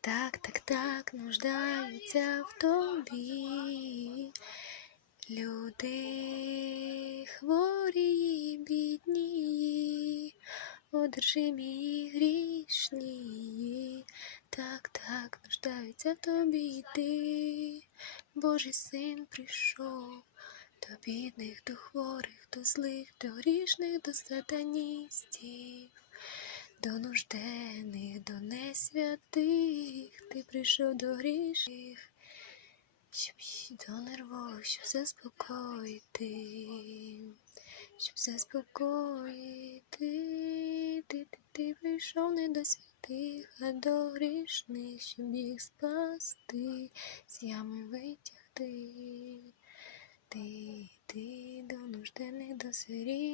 так, так, так нуждаються в тобі. Люди хворі, бідні, одержимі грішні, так, так нуждаються в тобі ти. Божий син прийшов до бідних, до хворих, до злих, до грішних, до сатаністів, до нужденних, до несвятих, ти прийшов до грішних, щоб до нервових, щоб заспокоїти, щоб заспокоїти, ти, ти, ти прийшов не до святих, а до грішних, щоб їх спасти, з ями витягти. Ти, ти до нужденних, до сирі,